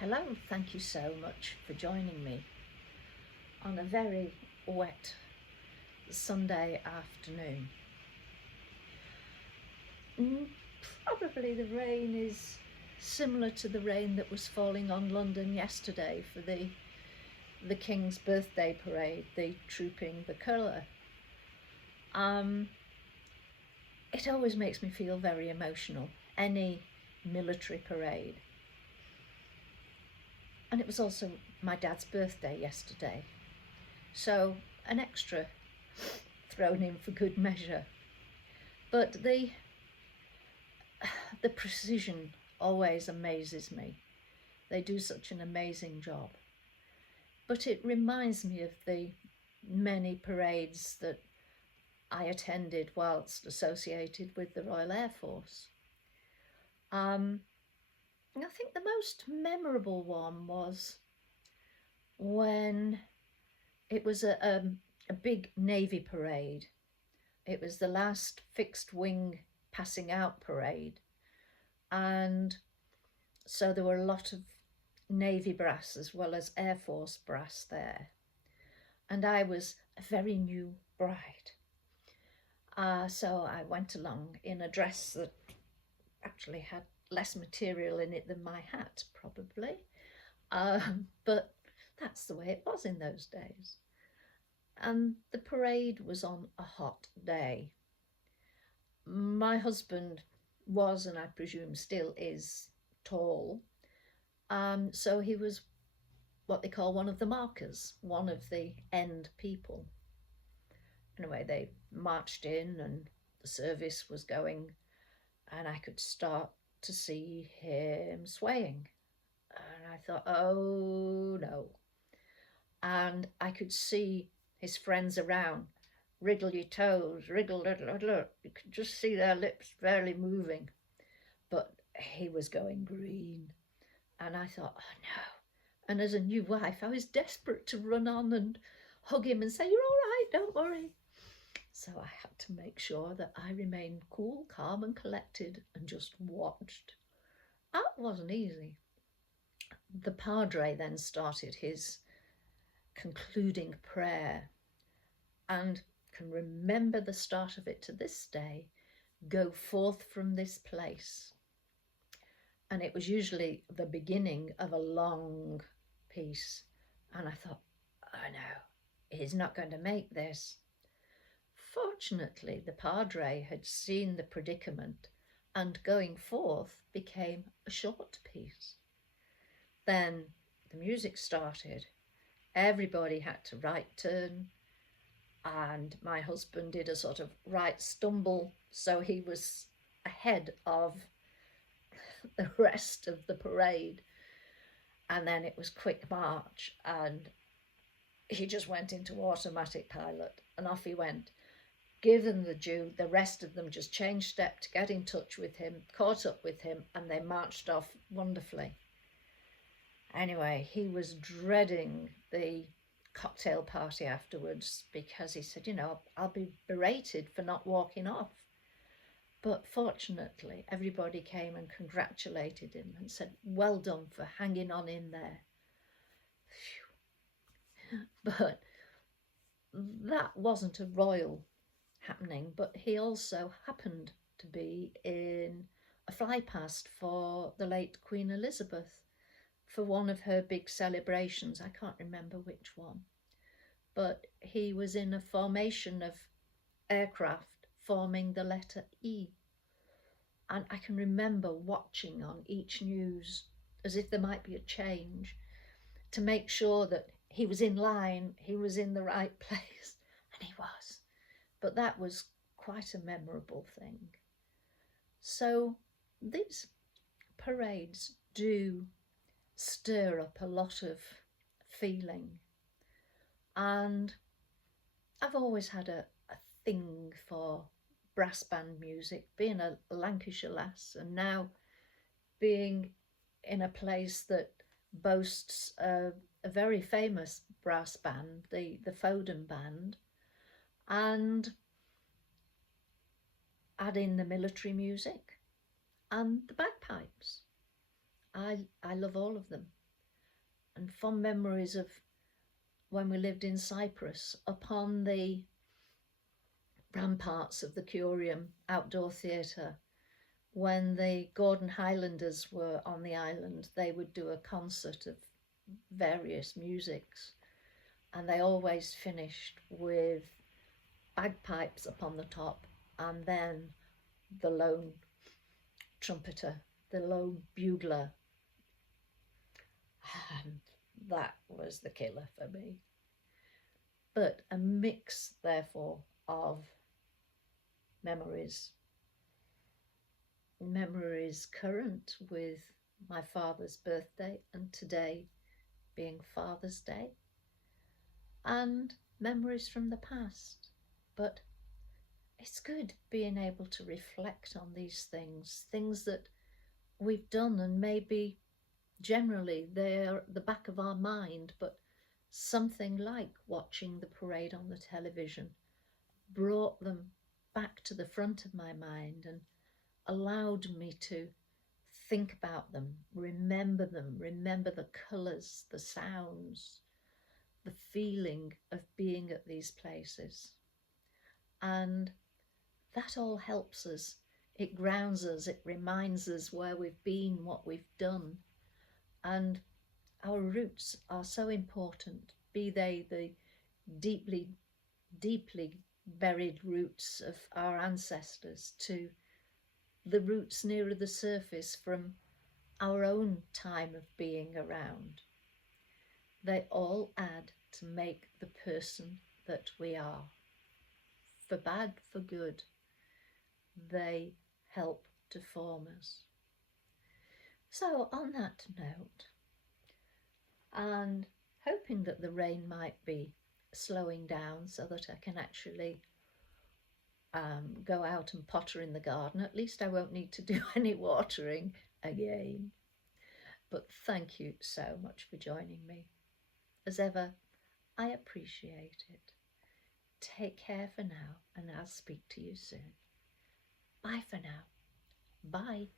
Hello, thank you so much for joining me on a very wet Sunday afternoon. Mm, Probably the rain is similar to the rain that was falling on London yesterday for the King's birthday parade, the Trooping the Colour. It always makes me feel very emotional, any military parade. And it was also my dad's birthday yesterday, so an extra thrown in for good measure. But the precision always amazes me. They do such an amazing job. But it reminds me of the many parades that I attended whilst associated with the Royal Air Force. I think the most memorable one was when it was a big Navy parade. It was the last fixed wing passing out parade, and so there were a lot of Navy brass as well as Air Force brass there, and I was a very new bride. So I went along in a dress that actually had less material in it than my hat, probably, but that's the way it was in those days. And the parade was on a hot day. My husband was, and I presume still is, tall, so he was what they call one of the markers, one of the end people. Anyway, they marched in and the service was going, and I could start to see him swaying. And I thought, oh no. And I could see his friends around, wriggle your toes, wriggle, look. You could just see their lips barely moving. But he was going green. And I thought, oh no. And as a new wife, I was desperate to run on and hug him and say, you're all right, don't worry. So I had to make sure that I remained cool, calm and collected and just watched. That wasn't easy. The Padre then started his concluding prayer, and can remember the start of it to this day. Go forth from this place. And it was usually the beginning of a long piece. And I thought, oh no, he's not going to make this. Fortunately, the Padre had seen the predicament, and going forth became a short piece. Then the music started. Everybody had to right turn, and my husband did a sort of right stumble, so he was ahead of the rest of the parade. And then it was quick march, and he just went into automatic pilot, and off he went. Given the due, the rest of them just changed step to get in touch with him, caught up with him, and they marched off wonderfully. Anyway, he was dreading the cocktail party afterwards because he said, I'll be berated for not walking off. But fortunately, everybody came and congratulated him and said, well done for hanging on in there. Phew. But that wasn't a royal happening, but he also happened to be in a fly past for the late Queen Elizabeth for one of her big celebrations. I can't remember which one, but he was in a formation of aircraft forming the letter E. And I can remember watching on each news as if there might be a change to make sure that he was in line, he was in the right place, and he was. But that was quite a memorable thing. So these parades do stir up a lot of feeling. And I've always had a thing for brass band music, being a Lancashire lass, and now being in a place that boasts a very famous brass band, the Foden Band, and add in the military music and the bagpipes. I love all of them. and fond memories of when we lived in Cyprus upon the ramparts of the Curium outdoor theatre. When the Gordon Highlanders were on the island, they would do a concert of various musics, and they always finished with bagpipes upon the top, and then the lone trumpeter, the lone bugler. And that was the killer for me. But a mix, therefore, of memories current with my father's birthday and today being Father's Day, and memories from the past. But it's good being able to reflect on these things that we've done, and maybe generally they're at the back of our mind, but something like watching the parade on the television brought them back to the front of my mind and allowed me to think about them, remember the colours, the sounds, the feeling of being at these places. And that all helps us. It grounds us, it reminds us where we've been, what we've done. And our roots are so important, be they the deeply, deeply buried roots of our ancestors to the roots nearer the surface from our own time of being around. They all add to make the person that we are. For bad, for good, they help to form us. So on that note, and hoping that the rain might be slowing down so that I can actually go out and potter in the garden, at least I won't need to do any watering again. But thank you so much for joining me. As ever, I appreciate it. Take care for now, and I'll speak to you soon. Bye for now. Bye.